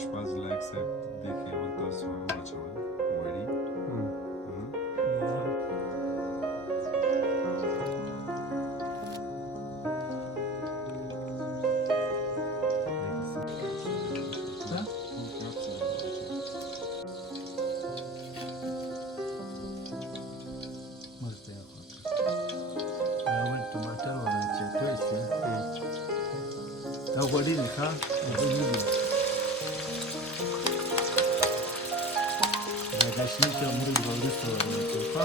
آشپز لایک سه دیگه من تاسو واچوال وری غوړي دي ښه دا شنه چې مرګ وروسته ورته ښه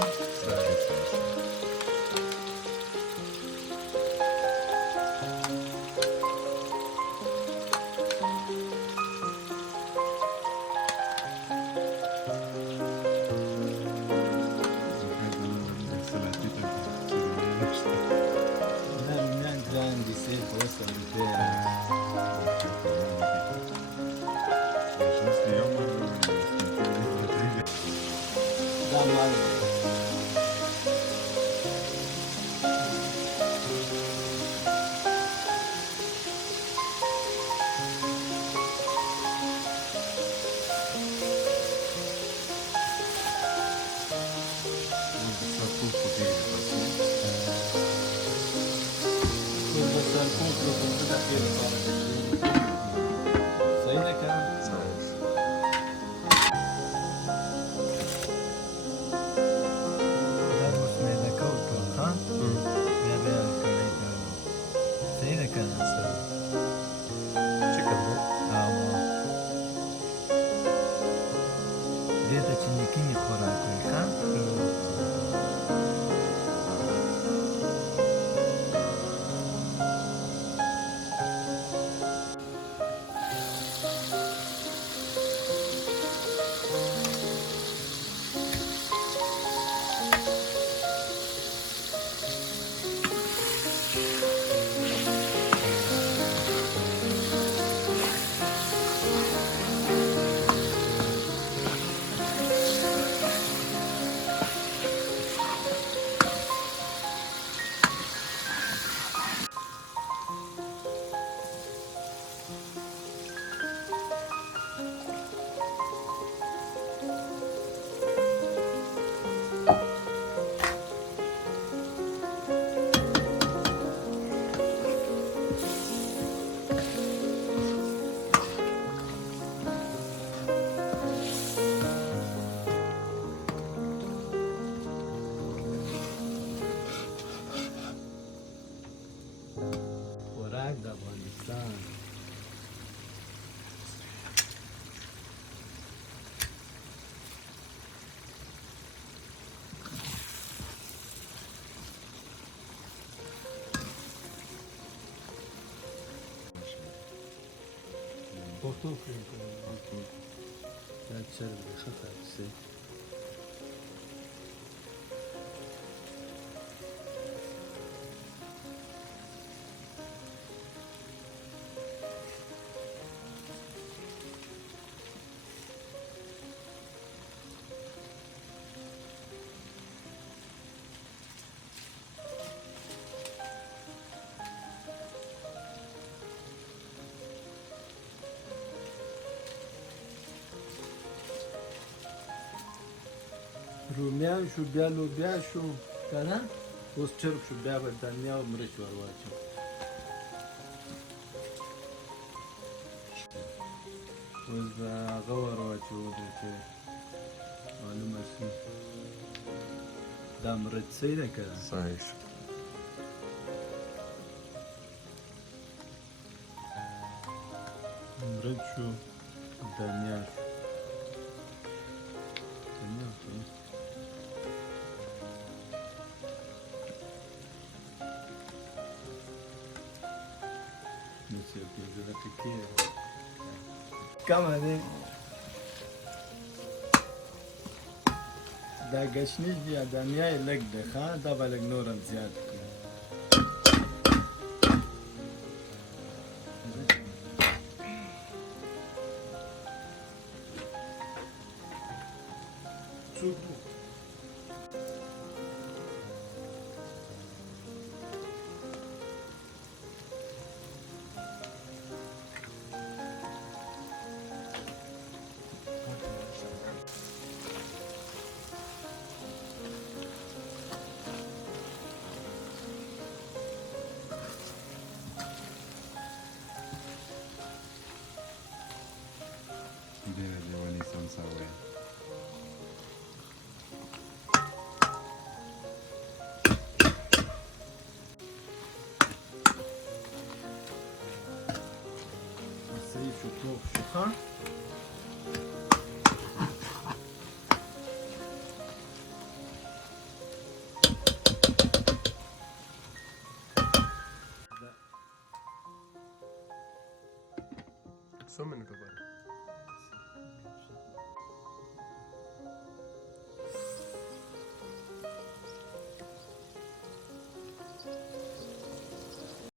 خوراک د افغانستان پښتو کې دا چرګ دی ښه خرڅې رومیان شو بیا لوبیا شو کنه اوس چرګ شو بیا به دانیا او مرچ ور واچو اوس به هغه ور واچو چې معلومه شي دا مرچ صحیح ده که صحیح شو مرچ شو دانیا شو دانیا شو کمه دی دا ګشنیج یا دانیا یې لږ دی ښه دا به لږ نور هم زیات کړو شوخ. اقسم منه دوباره.